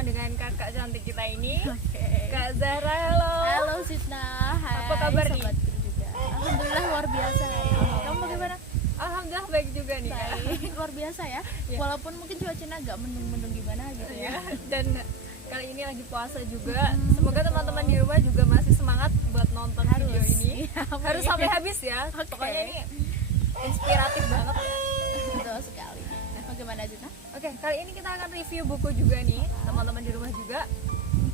bersama dengan kakak cantik kita ini. Oke. Kak Zahra, halo. Halo Sitna, hai. Apa kabar nih? Sobatku juga. Alhamdulillah luar biasa hari ini. Kamu bagaimana? Alhamdulillah baik juga nih, Kak. Baik, luar biasa ya. Ya. Walaupun mungkin cuacanya agak mendung-mendung gimana gitu ya. Dan kali ini lagi puasa juga. Semoga teman-teman di rumah juga masih semangat buat nonton video ini. Ya, Harus sampai habis ya. Oke. Pokoknya ini inspiratif banget. Betul sekali. Bagaimana Sitna? Oke, kali ini kita akan review buku juga nih, teman-teman di rumah juga.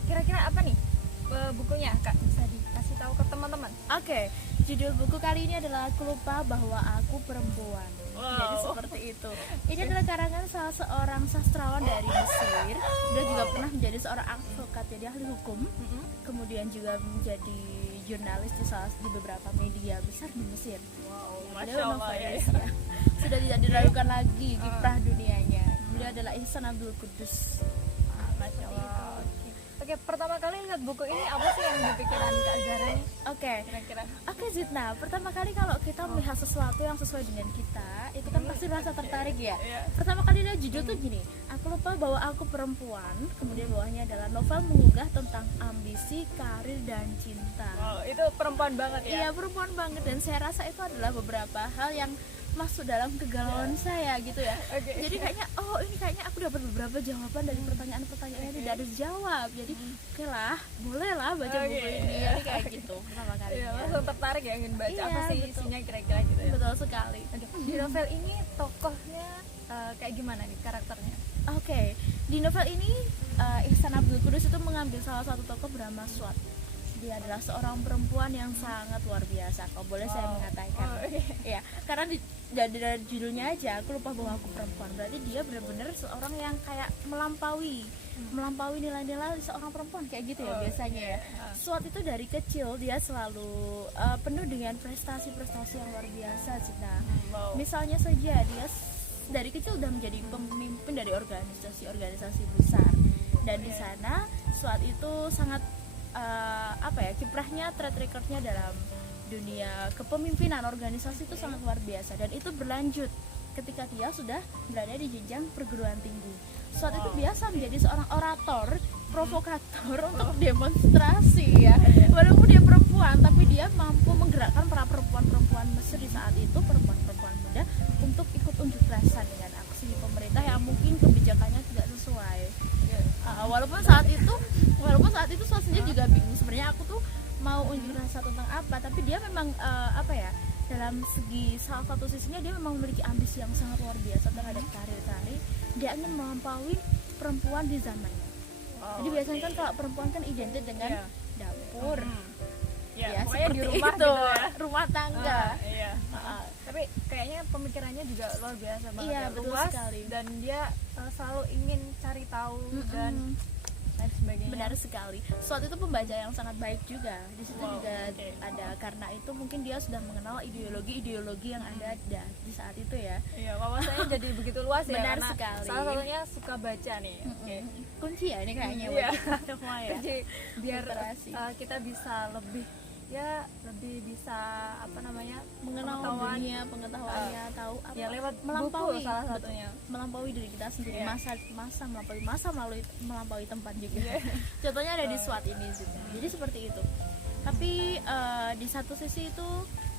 Kira-kira apa nih bukunya, Kak? Bisa dikasih tahu ke teman-teman? Oke, judul buku kali ini adalah Aku Lupa Bahwa Aku Perempuan. Wow. Jadi seperti itu. Ini adalah karangan salah seorang sastrawan dari Mesir. Dia juga pernah menjadi seorang advokat, jadi ahli hukum. Kemudian juga menjadi jurnalis di beberapa media besar di Mesir. Wow, Beliau novelis ya. Sudah tidak diragukan lagi kiprah dunianya. Beliau adalah Ihsan Abdul Qudus. Masya Allah. Oke, pertama kali lihat buku ini apa sih yang dipikiran Kak Zahra nih? Oke. Kira-kira. Oke Zitna, pertama kali kalau kita melihat sesuatu yang sesuai dengan kita, itu kan pasti rasa tertarik ya. Iya. Pertama kali dia judul tuh gini, Aku Lupa Bahwa Aku Perempuan. Kemudian bawahnya adalah novel menggugah tentang ambisi, karir, dan cinta. Wow, itu perempuan banget ya? Iya, perempuan banget, dan saya rasa itu adalah beberapa hal yang masuk dalam kegalauan saya gitu ya. Oke. Jadi kayaknya ini kayaknya aku dapat beberapa jawaban dari pertanyaan-pertanyaan yang tidak ada jawab. Jadi oke lah, boleh lah baca buku ini. Jadi kayak gitu pertama kali. Iya, langsung tertarik ya ingin baca Iya, apa sih betul. isinya kira-kira gitu ya. Betul sekali. Di novel ini tokohnya kayak gimana nih karakternya? Oke, di novel ini Ihsan Abdul Qudus itu mengambil salah satu tokoh bernama Swat. Dia adalah seorang perempuan yang sangat luar biasa, kalau boleh saya mengatakan. Oh, iya. Ya, karena dari judulnya aja Aku Lupa Bahwa Aku Perempuan. Berarti dia benar-benar seorang yang kayak melampaui nilai-nilai seorang perempuan kayak gitu ya biasanya ya. Swat itu dari kecil dia selalu penuh dengan prestasi-prestasi yang luar biasa sih. Nah, Wow. misalnya saja dia dari kecil udah menjadi pemimpin dari organisasi besar, dan di sana Swat itu sangat kiprahnya, track recordnya dalam dunia kepemimpinan organisasi itu sangat luar biasa, dan itu berlanjut ketika dia sudah berada di jenjang perguruan tinggi. Swat itu biasa menjadi seorang orator, provokator untuk demonstrasi ya. Walaupun dia perempuan, tapi dia mampu menggerakkan para perempuan-perempuan Mesir di saat itu, perempuan-perempuan muda, untuk ikut unjuk rasa dengan aksi pemerintah yang mungkin kebijakannya tidak sesuai. Walaupun saat itu Swat sendiri juga bingung sebenarnya aku tuh mau unjuk rasa tentang apa, tapi dia memang dalam segi salah satu sisinya dia memang memiliki ambisi yang sangat luar biasa terhadap karir. Dia ingin melampaui perempuan di zamannya. Jadi biasanya kan kalau perempuan kan identik dengan dapur, Ya, pokoknya seperti di rumah itu, gitu ya. rumah tangga. Iya. Tapi kayaknya pemikirannya juga luar biasa banget Iya, ya, betul luas, sekali. dan dia selalu ingin cari tahu dan lain sebagainya. Benar sekali. Swat itu pembaca yang sangat baik juga. Di situ Wow, juga oke. ada, karena itu mungkin dia sudah mengenal ideologi yang ada di saat itu ya. Iya, wawasannya jadi begitu luas ya. Benar karena sekali. Salah satunya suka baca nih. Oke. Kunci ya ini kayaknya Iya. buat kita semua ya. Jadi biar Literasi. kita bisa lebih bisa Mengenal pengetahuan. dunia, pengetahuannya, tahu apa Ya lewat melampaui buku salah betul. satunya. Melampaui diri kita sendiri, Iya. masa melampaui tempat juga. Contohnya ada di Swat ini juga. Jadi seperti itu. Tapi di satu sisi itu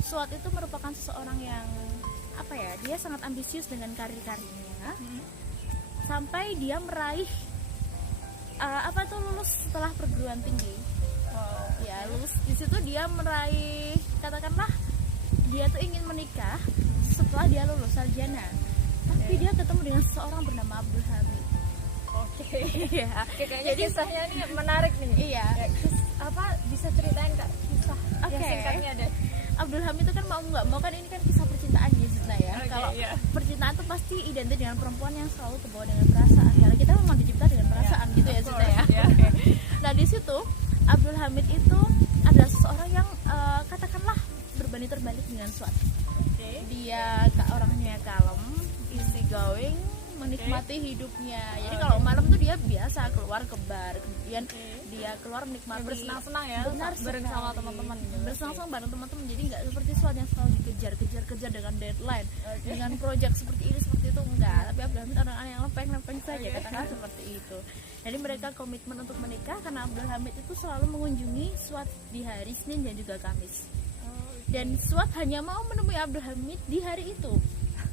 Swat itu merupakan seseorang yang dia sangat ambisius dengan karirnya, sampai dia meraih lulus setelah perguruan tinggi. Wow. Ya, lulus di situ dia meraih, katakanlah dia tuh ingin menikah setelah dia lulus sarjana. Tapi dia ketemu dengan seseorang bernama Abdul Hamid. Oke. Iya. Kayaknya kisahnya ini menarik nih. Iya. Ya, bisa ceritain Kak kisah Oke. yang singkatnya deh. Abdul Hamid itu kan mau nggak mau kan ini kan kisah percintaan ya Zitna ya. Oke, Kalau iya. percintaan tuh pasti identik dengan perempuan yang selalu terbawa dengan perasaan. Karena kita memang dicipta dengan perasaan gitu ya of Zitna ya. course, iya. Oke. Nah di situ Abdul Hamid itu adalah seseorang yang katakanlah berbanding terbalik dengan Swat. Oke. Dia orangnya kalem, easy going, menikmati hidupnya. Jadi kalau malam tuh dia biasa keluar ke bar, kemudian dia keluar menikmati, Bersenang-senang ya, benar bareng sekali. sama teman-teman. Bersenang-senang bareng teman-teman. Jadi nggak seperti Swat yang selalu dikejar-kejar dengan deadline, dengan project seperti ini seperti itu. itu enggak, tapi Abdul Hamid orang yang lempeng-lempeng saja, Oke. katakanlah seperti itu. Jadi mereka komitmen untuk menikah karena Abdul Hamid itu selalu mengunjungi Suat di hari Senin dan juga Kamis. Dan Suat hanya mau menemui Abdul Hamid di hari itu,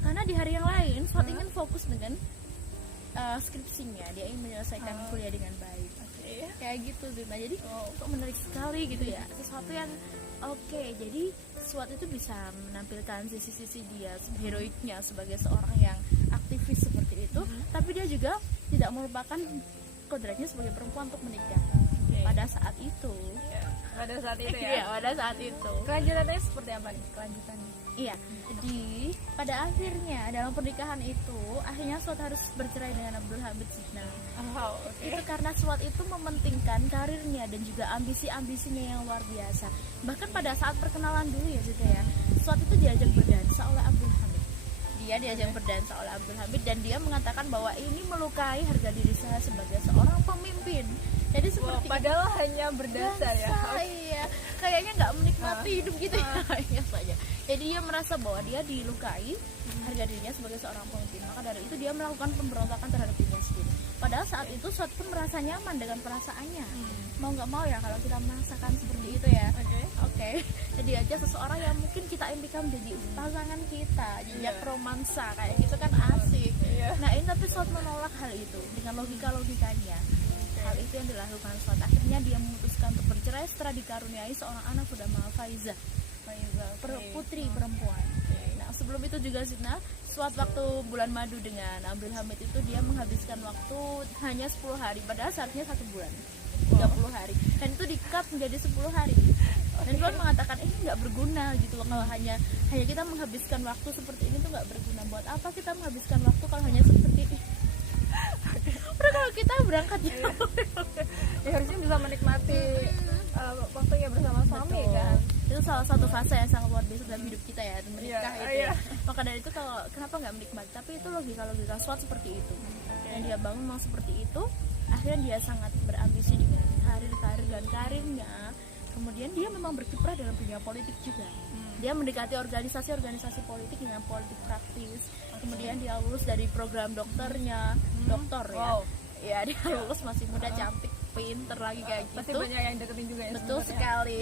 karena di hari yang lain Suat ingin fokus dengan skripsinya, dia ingin menyelesaikan kuliah dengan baik. Kayak gitu Zina. Jadi kok menarik sekali gitu ya, sesuatu yang oke. Jadi Suat itu bisa menampilkan sisi-sisi dia heroiknya sebagai seorang yang aktivis seperti itu, tapi dia juga tidak melupakan kodratnya sebagai perempuan untuk menikah pada saat itu. Pada saat itu ya. Iya, pada saat itu. Kelanjutannya seperti apa nih? Kelanjutannya. Iya, jadi pada akhirnya dalam pernikahan itu akhirnya Suat harus bercerai dengan Abdul Hamid Zina. Itu karena Suat itu mementingkan karirnya dan juga ambisi-ambisinya yang luar biasa. Bahkan pada saat perkenalan dulu ya Zita ya, Suat itu diajak berdansa oleh Abdul Hamid. Dia diajak berdansa oleh Abdul Hamid dan dia mengatakan bahwa ini melukai harga diri saya sebagai seorang pemimpin. Jadi seperti Padahal hanya berdansa ya. Iya, kayaknya nggak menikmati hidup gitu ya, kayaknya saja. Jadi dia merasa bahwa dia dilukai harga dirinya sebagai seorang pemimpin. Maka dari itu dia melakukan pemberontakan terhadap dirinya sendiri. Padahal saat itu Suat pun merasa nyaman dengan perasaannya. Mau nggak mau ya kalau kita merasakan seperti itu ya. Oke. Jadi aja seseorang yang mungkin kita impikan menjadi pasangan kita, jejak romansa kayak gitu kan asik. Nah ini tapi Suat menolak hal itu dengan logikanya. Hal itu yang dilakukan Suat. Akhirnya dia memutuskan untuk bercerai setelah dikaruniai seorang anak bernama Faiza, putri perempuan. Nah sebelum itu juga Zina, Suat waktu bulan madu dengan Abdul Hamid itu dia menghabiskan waktu hanya 10 hari, padahal seharusnya 1 bulan 30 hari, dan itu di-cut menjadi 10 hari. Dan Suat mengatakan ini nggak berguna gitu loh, kalau hanya kita menghabiskan waktu seperti ini tuh nggak berguna. Buat apa kita menghabiskan waktu kalau hanya seperti ini? Udah kalau kita berangkat jauh Ya harusnya bisa menikmati waktunya bersama suami kan. Itu salah satu fase yang sangat luar biasa dalam hidup kita ya, menikah itu iya. ya. Maka dari itu kalau kenapa nggak menikmati, tapi itu logika Suat seperti itu. Dan dia bangun memang seperti itu. Akhirnya dia sangat berambisi dengan karir dan karirnya. Kemudian dia memang berkiprah dalam dunia politik juga. Dia mendekati organisasi politik dengan politik praktis. Kemudian dia lulus dari program dokternya, dokter ya. Ya dia lulus masih muda, cantik, pinter lagi kayak gitu. Pasti banyak yang deketin juga ya. Betul sekali.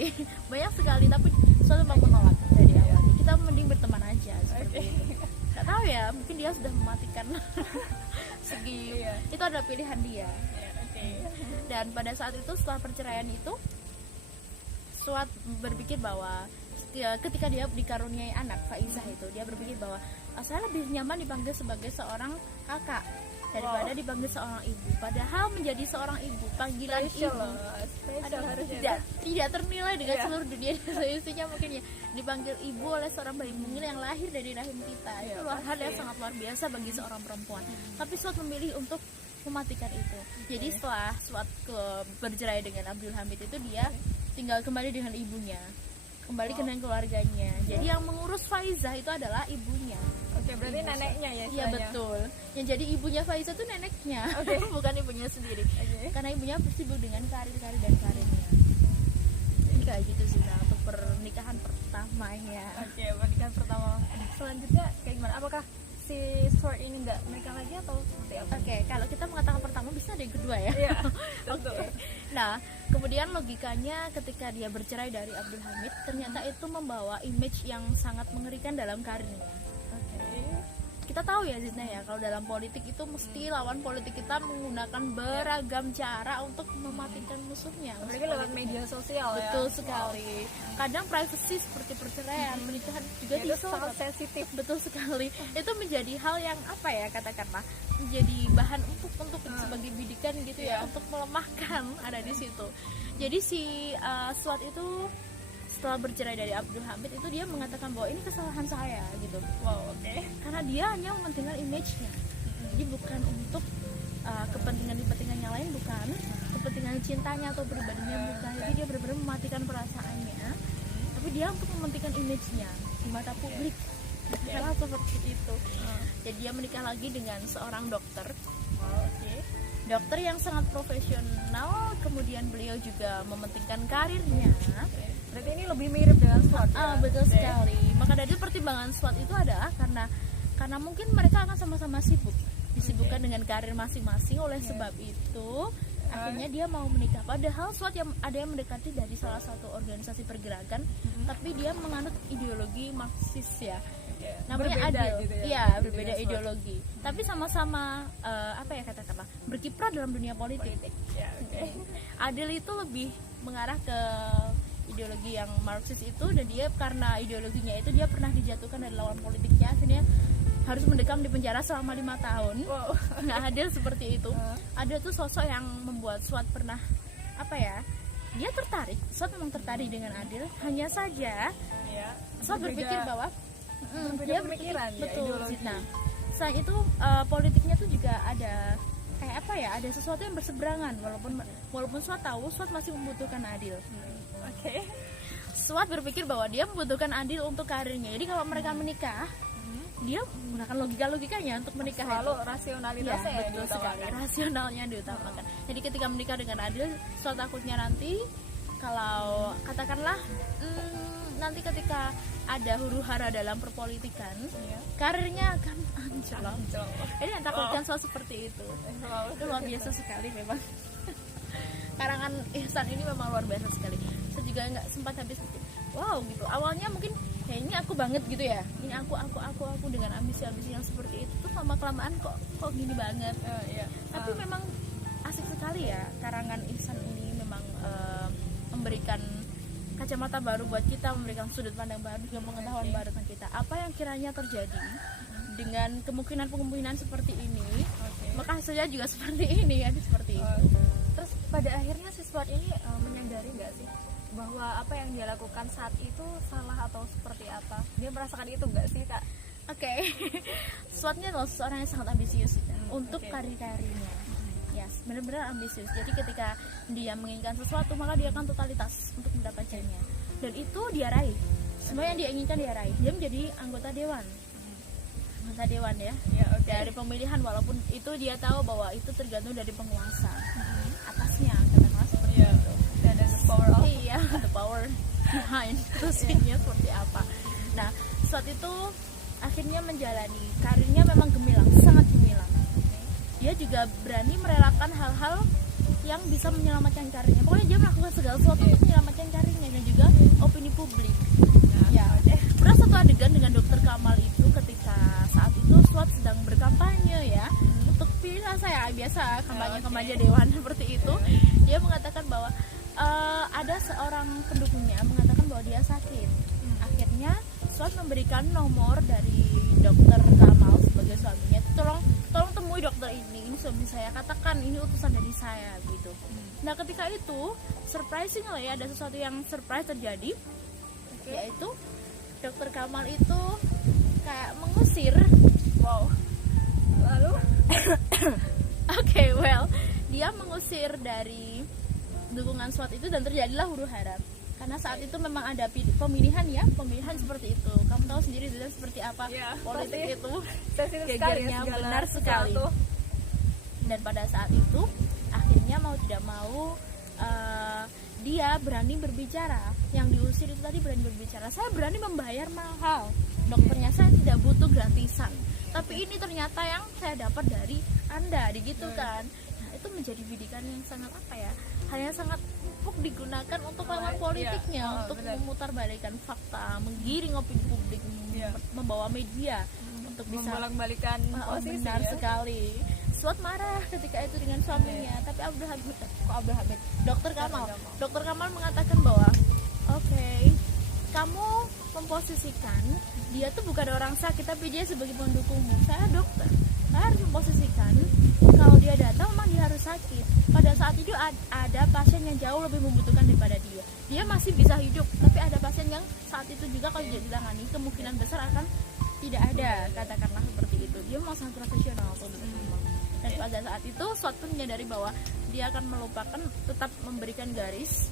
Banyak sekali, tapi Suat memang menolak dari awal. Kita mending berteman aja seperti itu. Gak tahu ya, mungkin dia sudah mematikan segi. Itu adalah pilihan dia. Dan pada saat itu setelah perceraian itu Suat berpikir bahwa ketika dia dikaruniai anak Faizah itu, dia berpikir bahwa saya lebih nyaman dipanggil sebagai seorang kakak daripada dipanggil seorang ibu. Padahal menjadi seorang ibu, panggilan ibu tidak ternilai dengan seluruh dunia. Seusianya mungkin ya dipanggil ibu oleh seorang bayi mungil yang lahir dari rahim kita. Itu hal yang sangat luar biasa bagi seorang perempuan. Tapi Suat memilih untuk mematikan itu. Jadi setelah Suat bercerai dengan Abdul Hamid itu, dia tinggal kembali dengan ibunya, kembali dengan keluarganya. Jadi yang mengurus Faizah itu adalah ibunya. Oke, berarti neneknya ya. Iya betul. Yang jadi ibunya Faizah itu neneknya, bukan ibunya sendiri. Karena ibunya sibuk dengan karir dan karirnya. Jadi kayak gitu sih untuk pernikahan pertamanya. Oke, pernikahan pertama. Selanjutnya kayak gimana? Apakah si Suat ini nggak menikah lagi atau seperti apa? Oke, kalau kita mengatakan pertama bisa ada yang kedua ya. Iya. Oke. Nah, kemudian logikanya ketika dia bercerai dari Abdul Hamid, ternyata itu membawa image yang sangat mengerikan dalam karirnya. Kita tahu ya Zidna ya, kalau dalam politik itu mesti lawan politik kita menggunakan beragam cara untuk mematikan musuhnya. Apalagi lewat media sosial ya. Betul sekali. Kadang privacy seperti perceraian, pernikahan juga itu sangat sensitif. Betul sekali. Itu menjadi hal yang apa ya, katakanlah menjadi bahan untuk sebagai bidikan gitu ya, untuk melemahkan ada di situ. Jadi si Suat itu setelah bercerai dari Abdul Hamid itu dia mengatakan bahwa ini kesalahan saya gitu. Karena dia hanya mementingkan image-nya. Jadi bukan untuk kepentingan yang lain, bukan kepentingan cintanya atau pribadinya, bukan. Jadi dia benar-benar mematikan perasaannya, tapi dia untuk mementingkan image-nya di mata publik. Karena seperti itu. Jadi dia menikah lagi dengan seorang dokter. Dokter yang sangat profesional, kemudian beliau juga mementingkan karirnya. Berarti ini lebih mirip dengan Suat. Betul sekali. Maka dari itu pertimbangan Suat itu adalah karena karena mungkin mereka akan sama-sama sibuk, disibukkan dengan karir masing-masing. Oleh sebab itu akhirnya dia mau menikah, padahal Swat yang ada yang mendekati dari salah satu organisasi pergerakan, tapi dia menganut ideologi Marxis ya, namanya Berbeda Adil gitu ya, iya, dengan berbeda Swat. ideologi, tapi sama-sama apa ya kata-kata berkiprah dalam dunia politik. Ya, oke. Adil itu lebih mengarah ke ideologi yang Marxis itu, dan dia karena ideologinya itu dia pernah dijatuhkan dari lawan politiknya, akhirnya harus mendekam di penjara selama 5 tahun. Wow. Nah, Adil seperti itu. Ada tuh sosok yang membuat Swat pernah apa ya? Dia tertarik. Swat memang tertarik dengan Adil. Hanya saja Ya. Swat berpikir bahwa berbeda dia pemikiran, ya, betul. ideologi. Nah, selain itu politiknya tuh juga ada kayak apa ya? Ada sesuatu yang berseberangan. Walaupun Swat tahu Swat masih membutuhkan Adil. Oke. Swat berpikir bahwa dia membutuhkan Adil untuk karirnya. Jadi kalau mereka menikah, dia menggunakan logikanya untuk menikah. Selalu itu. rasionalitasnya Ya, yang betul sekali. diutamakan. Rasionalnya diutamakan. Jadi ketika menikah dengan Adil, Swat takutnya nanti kalau katakanlah nanti ketika ada huru-hara dalam perpolitikan, Iya. karirnya akan anjlok. Anjlok. Ini yang takutkan Swat seperti itu. Wow. Itu luar biasa sekali memang. Karangan Ihsan ini memang luar biasa sekali. Saya juga nggak sempat habis pikir, wow gitu. Awalnya mungkin ya ini aku banget gitu ya. Ini aku dengan ambisi-ambisi yang seperti itu tuh lama kelamaan kok gini banget. Iya. Tapi memang asik sekali ya karangan Ihsan ini, memang memberikan kacamata baru buat kita, memberikan sudut pandang baru, juga pengetahuan baru tentang kita. Apa yang kiranya terjadi dengan kemungkinan seperti ini, maka hasilnya juga seperti ini kan, seperti itu. Terus pada akhirnya si Swat ini menyadari nggak sih bahwa apa yang dia lakukan saat itu salah atau seperti apa? Dia merasakan itu nggak sih, Kak? Oke. Swatnya adalah seseorang yang sangat ambisius untuk oke. karir-karirnya. Yes, benar-benar ambisius. Jadi ketika dia menginginkan sesuatu, maka dia akan totalitas untuk mendapatkannya. Dan itu dia raih. Semua yang dia inginkan dia raih. Dia menjadi anggota dewan. Anggota dewan ya. Ya, oke. Dari pemilihan, walaupun itu dia tahu bahwa itu tergantung dari penguasa. Atasnya katakanlah seperti Iya. itu. Dan the power of Iya, the power behind itu scene-nya seperti apa. Nah, saat itu akhirnya menjalani karirnya memang gemilang, sangat gemilang. Dia juga berani merelakan hal-hal yang bisa menyelamatkan karirnya. Pokoknya dia melakukan segala sesuatu untuk menyelamatkan karirnya dan juga opini publik. Ya, pernah satu adegan dengan Dokter Kamal itu ketika saat itu Swat sedang berkampanye ya untuk pilihlah saya, biasa kampanye dewan seperti itu. Dia mengatakan bahwa ada seorang pendukungnya mengatakan bahwa dia sakit. Akhirnya Swat memberikan nomor dari Dokter Kamal sebagai suaminya. Tolong temui dokter ini suami saya, katakan ini utusan dari saya gitu. Nah ketika itu surprisingly ada sesuatu yang surprise terjadi, yaitu Dokter Kamal itu kayak mengusir. wow. Lalu Oke, well, dia mengusir dari dukungan SWAT itu dan terjadilah huru-hara. Karena saat itu memang ada pemilihan seperti itu. Kamu tahu sendiri dan seperti apa Ya, politik pasti itu sensitif sekali gegernya, segala benar sekali. sesuatu. Dan pada saat itu akhirnya mau tidak mau dia berani berbicara. Yang diusir itu tadi berani berbicara. Saya berani membayar mahal. Dokternya saya tidak butuh gratisan. Tapi ini ternyata yang saya dapat dari Anda, gitu kan. Nah, itu menjadi bidikan yang sangat apa ya? Hal yang sangat empuk digunakan untuk lawan politiknya, iya. untuk Benar. memutarbalikkan fakta, menggiring opini publik, membawa media untuk bisa Membolak-balikan posisi benar ya. sekali. SWAT marah ketika itu dengan suaminya, tapi Dokter Kamal mengatakan bahwa oke, kamu memposisikan dia tuh bukan orang sakit tapi dia sebagai pendukungmu. Saya dokter, saya harus memposisikan kalau dia datang memang dia harus sakit. Pada saat itu ada pasien yang jauh lebih membutuhkan daripada dia. Dia masih bisa hidup, tapi ada pasien yang saat itu juga kalau tidak ditangani kemungkinan besar akan tidak ada, katakanlah seperti itu. Dia memang sangat profesional dan pada saat itu SWAT pun menyadari bahwa dia akan melupakan, tetap memberikan garis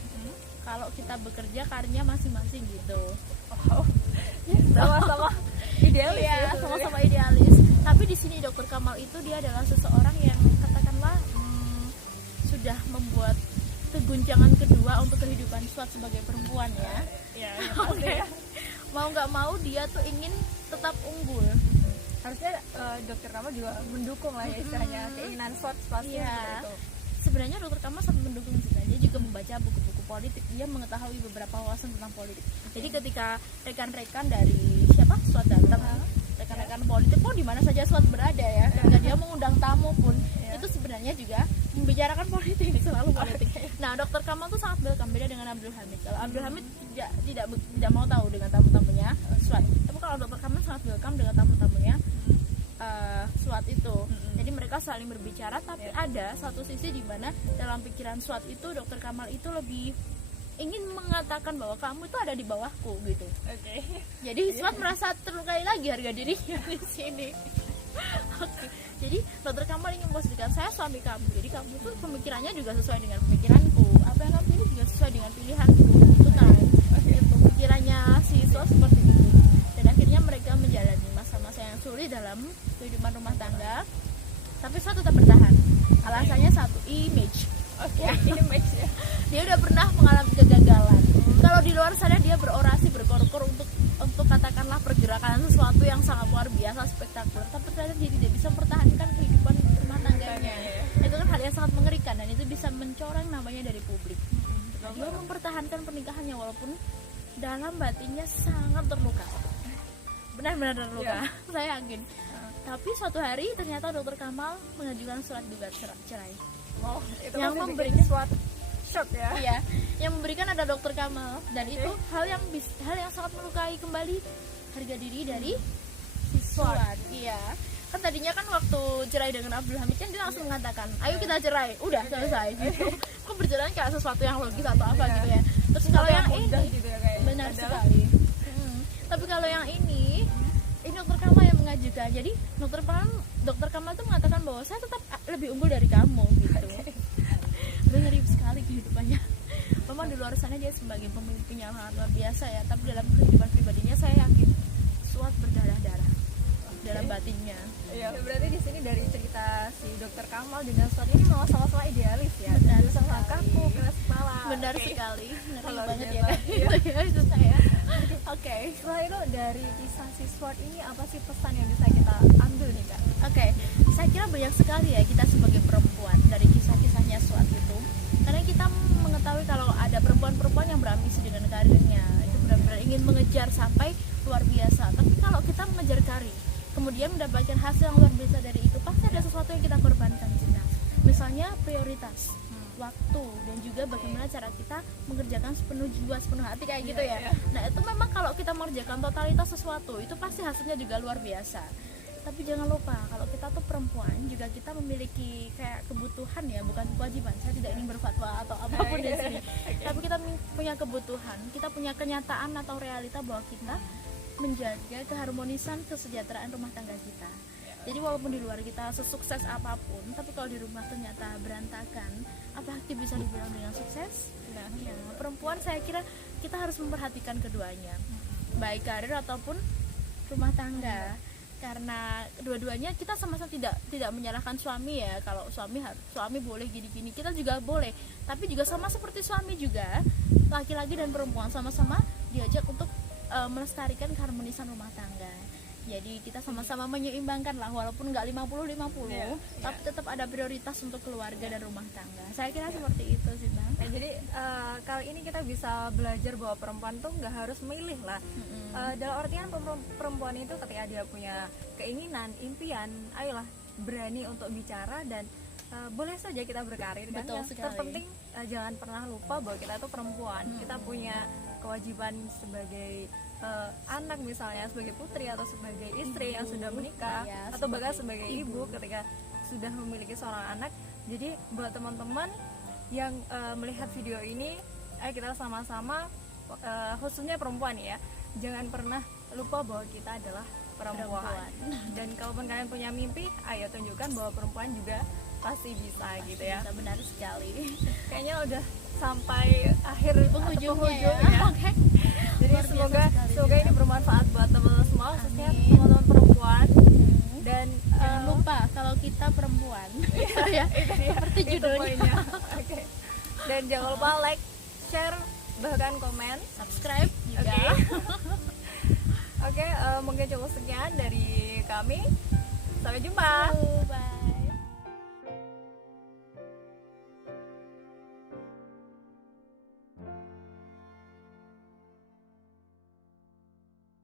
kalau kita bekerja karirnya masing-masing gitu. Wow. Sama-sama idealis Iya, ya, sama-sama idealis. Tapi di sini Dokter Kamal itu dia adalah seseorang yang katakanlah sudah membuat keguncangan kedua untuk kehidupan SWAT sebagai perempuan ya. Oke. Mau nggak mau dia tuh ingin tetap unggul. harusnya dokter Kamal juga mendukung lah ya istilahnya keinginan SWOT pasti Iya. seperti itu. Sebenarnya dokter Kamal sangat mendukung juga. Dia juga membaca buku-buku politik, dia mengetahui beberapa wawasan tentang politik. Jadi ketika rekan-rekan dari siapa SWOT datang, rekan-rekan politik pun di mana saja SWOT berada ya, ketika dia mengundang tamu pun itu sebenarnya juga membicarakan politik, selalu politik. Nah, dokter Kamal tuh sangat welcome, beda dengan Abdul Hamid. Kalau Abdul Hamid tidak mau tahu dengan tamu-tamunya SWOT, tapi kalau dokter Kamal sangat welcome dengan tamu-tamunya SWOT itu. Jadi mereka saling berbicara, tapi ada satu sisi di mana dalam pikiran SWOT itu dokter Kamal itu lebih ingin mengatakan bahwa kamu itu ada di bawahku gitu. Oke. Jadi SWOT merasa terlukai lagi harga dirinya di sini. Oke. Jadi dokter Kamal ingin memposisikan saya suami kamu. Jadi kamu tuh pemikirannya juga sesuai dengan pemikiranku. Apa yang kamu pilih juga sesuai dengan pilihanku. Itu kan. Gitu. Pikirannya si SWOT seperti itu. Dan akhirnya mereka menjalani masa-masa yang sulit dalam kehidupan rumah tangga. Tapi SWOT tetap bertahan. Alasannya satu, image. Oke, image ya. Dia udah pernah mengalami kegagalan. Kalau di luar sana dia berorasi berkor-kor untuk katakanlah pergerakan sesuatu yang sangat luar biasa spektakuler, tapi ternyata dia tidak bisa mempertahankan kehidupan rumah tangganya. Itu kan hal yang sangat mengerikan dan itu bisa mencoreng namanya dari publik. Dia mempertahankan pernikahannya walaupun dalam batinnya sangat terluka. Benar-benar terluka. Saya yakin. Tapi suatu hari ternyata dokter Kamal mengajukan surat gugat cerai. Oh, itu yang kan memberi suatu shock ya. Iya, yang memberikan ada dokter Kamal dan itu hal yang sangat melukai kembali harga diri dari SWOT. Iya. Kan tadinya kan waktu cerai dengan Abdul Hamid kan dia langsung mengatakan, "Ayo kita cerai." Udah selesai gitu. Kok berjalan kayak sesuatu yang logis atau apa gitu ya. Terus kalau yang ini gitu ya, kayak benar sekali. Tapi kalau yang ini dokter Kamal yang mengajukan. Jadi dokter Kamal tuh mengatakan bahwa saya tetap lebih unggul dari kamu gitu. Ngeri sekali kehidupannya. Memang di luar sana dia sebagai pemimpin yang sangat luar biasa ya, tapi dalam kehidupan pribadinya saya yakin SWOT berdarah-darah dalam batinnya. Iya, berarti di sini dari cerita si dokter Kamal dengan SWOT ini malah sama-sama idealis ya. Benar sama sekali. kaku, keras kepala. Benar sekali. Ngeri Kalau banget dia ya kan. Itu saya. Oke. Setelah itu dari kisah si SWOT ini apa sih pesan yang bisa kita ambil nih Kak? Oke, saya kira banyak sekali ya kita sebagai perempuan dari kisah-kisahnya SWOT itu. Karena kita mengetahui kalau ada perempuan-perempuan yang berambisi dengan karirnya, itu benar-benar ingin mengejar sampai luar biasa. Tapi kalau kita mengejar karir, kemudian mendapatkan hasil yang luar biasa dari itu, pasti ada sesuatu yang kita korbankan, Cinta. Misalnya prioritas, waktu, dan juga bagaimana cara kita mengerjakan sepenuh jiwa, sepenuh hati kayak gitu ya. Nah itu memang kalau kita mengerjakan totalitas sesuatu, itu pasti hasilnya juga luar biasa. Tapi jangan lupa kalau kita tuh perempuan juga kita memiliki kayak kebutuhan ya, bukan kewajiban. Saya tidak ingin berfatwa atau apapun di sini. Tapi kita punya kebutuhan, kita punya kenyataan atau realita bahwa kita menjaga keharmonisan kesejahteraan rumah tangga kita. Jadi walaupun di luar kita sesukses apapun, tapi kalau di rumah ternyata berantakan, apa itu bisa dibilang dengan sukses? Nah, ya, perempuan saya kira kita harus memperhatikan keduanya, baik karir ataupun rumah tangga. Karena dua-duanya kita sama-sama tidak menyalahkan suami ya. Kalau suami boleh gini-gini, kita juga boleh. Tapi juga sama seperti suami juga, laki-laki dan perempuan sama-sama diajak untuk melestarikan keharmonisan rumah tangga. Jadi kita sama-sama menyeimbangkan lah, walaupun nggak 50-50, tapi tetap ada prioritas untuk keluarga dan rumah tangga. Saya kira seperti itu sih, Bang. Nah, jadi kali ini kita bisa belajar bahwa perempuan tuh nggak harus milih lah. Dalam artian perempuan itu ketika dia punya keinginan, impian, ayolah berani untuk bicara dan boleh saja kita berkarir. Betul kan? Yang sekali. terpenting jangan pernah lupa bahwa kita itu perempuan. Kita punya kewajiban sebagai anak misalnya, sebagai putri atau sebagai istri yang sudah menikah, atau bahkan sebagai ibu ketika sudah memiliki seorang anak. Jadi buat teman-teman yang melihat video ini, ayo kita sama-sama khususnya perempuan ya, jangan pernah lupa bahwa kita adalah perempuan. Dan kalaupun kalian punya mimpi, ayo tunjukkan bahwa perempuan juga pasti bisa gitu ya. Benar sekali. Kayaknya udah sampai akhir penghujung ya. Oke. Jadi semoga ini bermanfaat buat teman-teman semua, khususnya teman-teman perempuan. Dan jangan lupa kalau kita perempuan. Ya, seperti judulnya. Oke. Dan jangan lupa like, share, bahkan komen, subscribe juga. Oke, mungkin cukup sekian dari kami. Sampai jumpa.